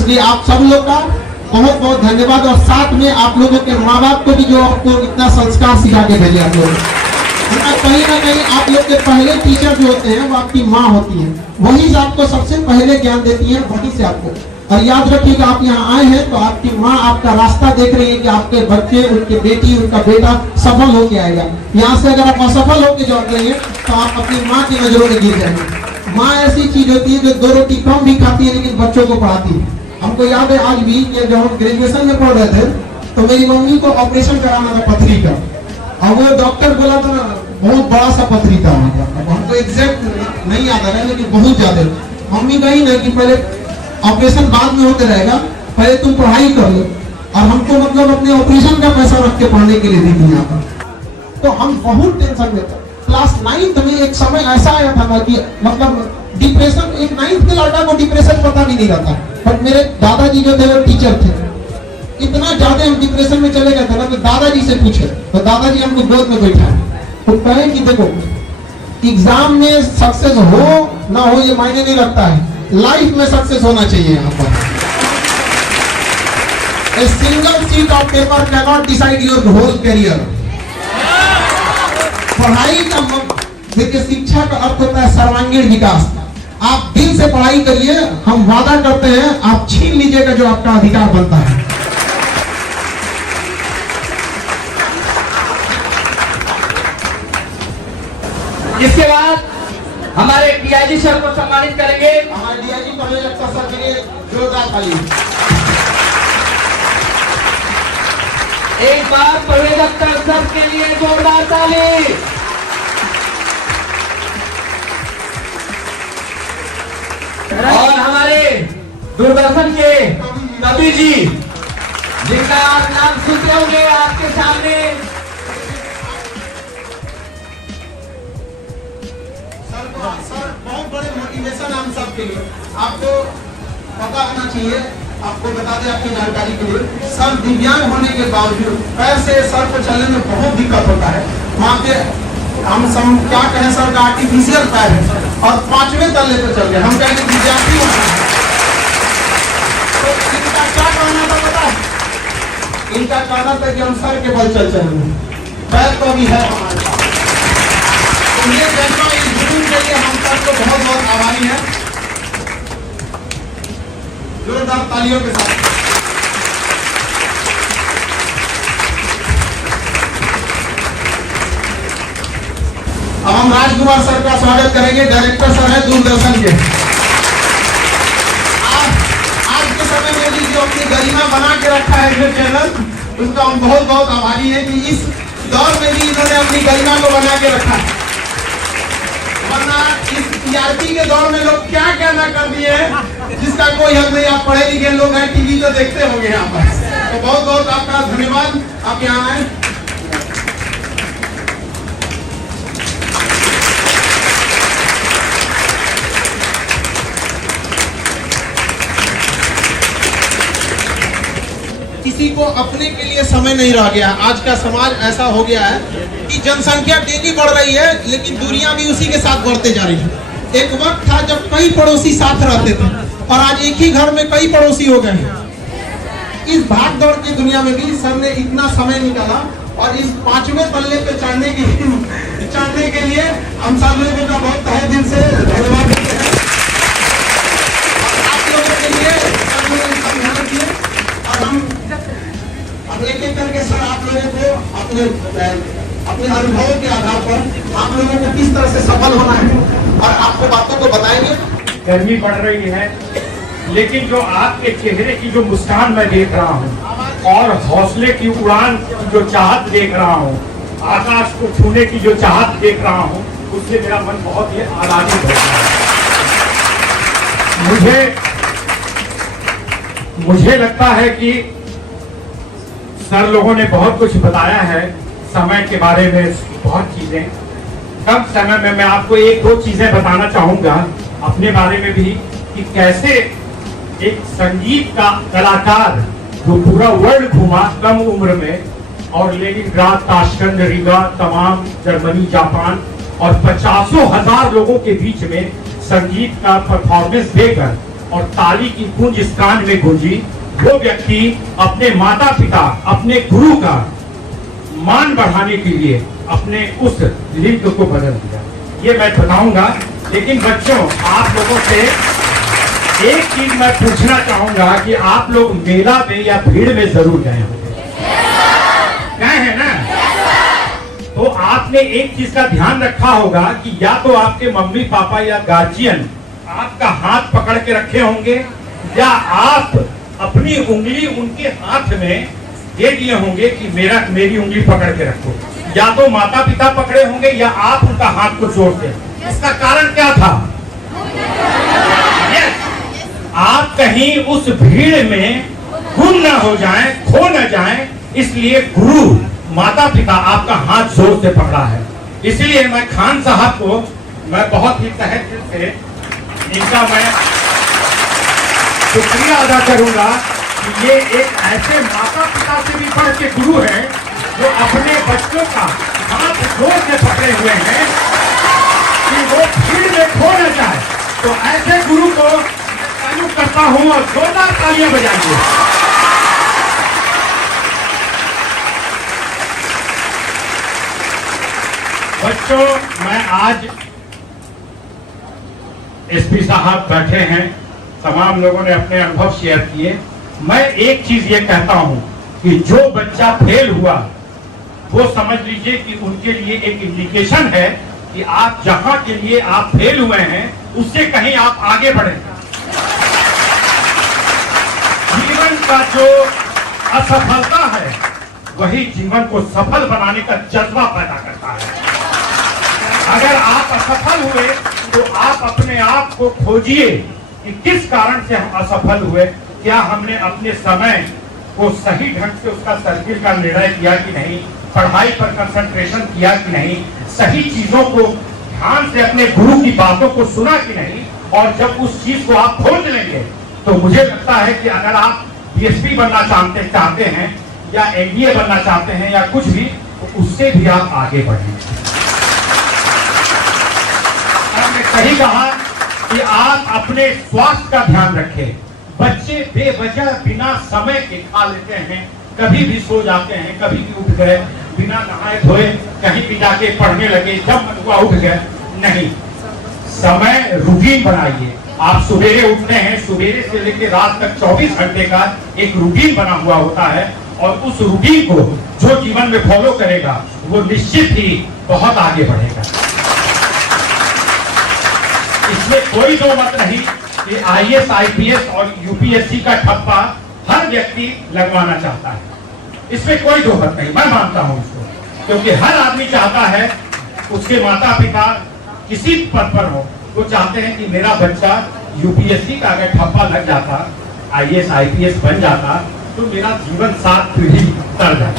इसलिए आप सब लोग का बहुत बहुत धन्यवाद, और साथ में आप लोगों के माँ बाप को भी जो आपको इतना संस्कार सिखा के भेजे आप लोग। कहीं ना कहीं आप लोग के पहले टीचर जो होते हैं वो आपकी माँ होती है, वही आपको सबसे पहले ज्ञान देती है, वही से आपको। और याद रखिएगा आप यहाँ आए हैं तो आपकी माँ आपका रास्ता देख रही है कि आपके बच्चे, उनके बेटी, उनका बेटा सफल होके आएगा। यहाँ से अगर आप असफल होके लौट रहे हैं तो आप अपनी माँ की नजरों में गिर जाएंगे। माँ ऐसी चीज होती है जो 2 रोटी कम भी खाती है लेकिन बच्चों को पढ़ाती है। हमको याद है आज भी कि जब हम ग्रेजुएशन में पढ़ रहे थे तो मेरी मम्मी को ऑपरेशन कराना था पथरी का, और वो डॉक्टर बोला था ना बहुत बड़ा सा पथरी था। हमको एग्जैक्ट नहीं याद आ रहा है लेकिन बहुत ज्यादा। मम्मी कही ना कि पहले ऑपरेशन बाद में होते रहेगा, पहले तुम पढ़ाई कर लो, और हमको मतलब अपने ऑपरेशन का पैसा रख के पढ़ने के लिए दी थी यहाँ पर। तो हम बहुत टेंशन में थे। क्लास 9th में एक समय ऐसा आया था ना कि मतलब डिप्रेशन, एक 9th के लड़का को डिप्रेशन पता भी नहीं रहता, बट मेरे दादाजी जो थे वो टीचर थे। इतना ज्यादा हम डिप्रेशन में चले गए थे ना कि दादाजी से पूछे तो दादाजी हमको गोद में बैठा तो कहे कि देखो एग्जाम में सक्सेस हो ना हो ये मायने नहीं रखता है, लाइफ में सक्सेस होना चाहिए। यहाँ पर A single sheet of paper cannot decide your whole career। पढ़ाई का देखिए, शिक्षा का अर्थ होता है सर्वांगीण विकास। आप दिल से पढ़ाई करिए, हम वादा करते हैं आप छीन लीजिएगा जो आपका अधिकार बनता है। इसके बाद हमारे डीआईजी सर को सम्मानित करेंगे। हमारे डीआईजी परवेज अख्तर सर के लिए जोरदार ताली। एक बार परवेज अख्तर सर के लिए जोरदार ताली। और हमारे दूरदर्शन के कवि जी जिनका आप नाम सुनते होंगे आपके सामने, सर बहुत बड़े मोटिवेशन हम सब के लिए। आपको पता होना चाहिए, आपको बता दें आपकी जानकारी के लिए, सर दिव्यांग होने के बावजूद पैर से सर को चलने में बहुत दिक्कत होता है। वहाँ पे हम क्या कहें, सर का आर्टिफिशियल पैर है और 5वें तल्ले पे चल गए। हम कहेंगे विद्यार्थी होना है तो इनका क्या कहना था पता है? इनका कहना था कि हम सर के बल चल चलेंगे, पैर तो अभी है हमारे पास। के लिए हम सबको बहुत बहुत आभारी हैं। जोरदार तालियों के साथ अब हम राजकुमार सर का स्वागत करेंगे। डायरेक्टर सर है दूरदर्शन के। आज के समय में जो अपनी गरिमा बना के रखा है जो चैनल, उसका हम बहुत बहुत आभारी हैं कि इस दौर में भी इन्होंने अपनी गरिमा को बना के रखा है। वरना इस टीआरपी के दौर में लोग क्या कहना कर दिए जिसका कोई हद नहीं। आप पढ़े लिखे लोग हैं, टीवी तो देखते होंगे यहाँ पर। तो बहुत बहुत आपका धन्यवाद, आप यहाँ आए। किसी को अपने के लिए समय नहीं रह गया। आज का समाज ऐसा हो गया है कि जनसंख्या डेली बढ़ रही है लेकिन दूरियां भी उसी के साथ बढ़ते जा रही है। एक वक्त था जब कई पड़ोसी साथ रहते थे और आज एक ही घर में कई पड़ोसी हो गए हैं। इस भाग दौड़ की दुनिया में भी सर ने इतना समय निकाला और इस 5वें तल्ले पे चढ़ने के लिए हम सब लोगों का बहुत तहे दिल से धन्यवाद देते हैं। आप लोगों के लिए ध्यान दिए और हम एक एक करके सर आप लोगों को अपने अनुभवों के आधार पर आप लोगों को किस तरह से सफल होना है और आपको बातों को बताएंगे। गर्मी बढ़ रही है लेकिन जो आपके चेहरे की जो मुस्कान मैं देख रहा हूँ और हौसले की उड़ान की जो चाहत देख रहा हूँ, आकाश को छूने की जो चाहत देख रहा हूँ, उससे मेरा मन बहुत ही आनंदित हो रहा है। मुझे लगता है कि सर लोगों ने बहुत कुछ बताया है समय के बारे में, बहुत चीजें। कम समय में मैं आपको एक दो चीजें बताना चाहूंगा अपने बारे में भी कि कैसे एक संगीत का कलाकार जो पूरा वर्ल्ड घूमा कम उम्र में और लेनिनग्राड, ताशकंद, रीगा, तमाम जर्मनी, जापान और 50,000 लोगों के बीच में संगीत का परफॉर्मेंस देकर और ताली की गूंज इस कान में गूंजी, वो व्यक्ति अपने माता पिता, अपने गुरु का मान बढ़ाने के लिए अपने उस लिंग को बदल दिया। ये मैं बताऊंगा, लेकिन बच्चों आप लोगों से एक चीज मैं पूछना चाहूंगा कि आप लोग मेला में या भीड़ में जरूर गए होंगे, गए हैं ना? तो आपने एक चीज का ध्यान रखा होगा कि या तो आपके मम्मी पापा या गार्जियन आपका हाथ पकड़ के रखे होंगे, या आप अपनी उंगली उनके हाथ में दे दिए होंगे कि मेरी उंगली पकड़ के रखो। या तो माता पिता पकड़े होंगे या आप उनका हाथ को जोड़ते। इसका कारण क्या था? आप कहीं उस भीड़ में गुम ना हो जाएं, खो न जाएं, इसलिए गुरु माता पिता आपका हाथ जोर से पकड़ा है। इसलिए मैं खान साहब को मैं बहुत ही तहे दिल से इनका मैं शुक्रिया अदा करूंगा कि ये एक ऐसे माता पिता से भी बढ़ के गुरु हैं जो अपने बच्चों का हाथ जोर से पकड़े हुए हैं कि वो भीड़ में खो न जाए। तो ऐसे गुरु को तारीफ करता हूं और जोरदार तालियां बजाइए। बच्चों, मैं आज एसपी साहब बैठे हैं, तमाम लोगों ने अपने अनुभव शेयर किए। मैं एक चीज ये कहता हूं कि जो बच्चा फेल हुआ वो समझ लीजिए कि उनके लिए एक इंडिकेशन है कि आप जहां के लिए आप फेल हुए हैं उससे कहीं आप आगे बढ़े। जीवन का जो असफलता है वही जीवन को सफल बनाने का जज्बा पैदा करता है। अगर आप असफल हुए तो आप अपने आप को खोजिए कि किस कारण से हम असफल हुए। क्या हमने अपने समय को सही ढंग से उसका सर्किल का निर्णय किया कि नहीं, पढ़ाई पर कंसंट्रेशन किया कि नहीं, सही चीजों को ध्यान से अपने गुरु की बातों को सुना कि नहीं। और जब उस चीज को आप खोज लेंगे तो मुझे लगता है कि अगर आप डीएसपी बनना चाहते हैं या एनडीए बनना चाहते हैं या कुछ भी, तो उससे भी आप आगे बढ़ेंगे। सही कहा कि आप अपने स्वास्थ्य का ध्यान रखें। बच्चे बेवजह बिना समय के खा लेते हैं, कभी भी सो जाते हैं, कभी भी उठ गए, बिना नहाए धोए कहीं भी जाके पढ़ने लगे, जब मन हुआ उठ गए। नहीं, समय रूटीन बनाइए। आप सुबेरे उठते हैं, सुबेरे से लेकर रात तक 24 घंटे का एक रूटीन बना हुआ होता है, और उस रूटीन को जो जीवन में फॉलो करेगा वो निश्चित ही बहुत आगे बढ़ेगा। इसमें कोई दो मत नहीं कि आईएएस, आईपीएस और यूपीएससी का ठप्पा हर व्यक्ति लगवाना चाहता है। इसमें कोई दो मत नहीं, मैं मानता हूं इसको, क्योंकि हर आदमी चाहता है उसके माता पिता किसी पद पर हो, वो चाहते हैं कि मेरा बच्चा यूपीएससी का अगर ठप्पा लग जाता, आईएएस आईपीएस बन जाता, तो मेरा जीवन 7 पीढ़ी तर जाता।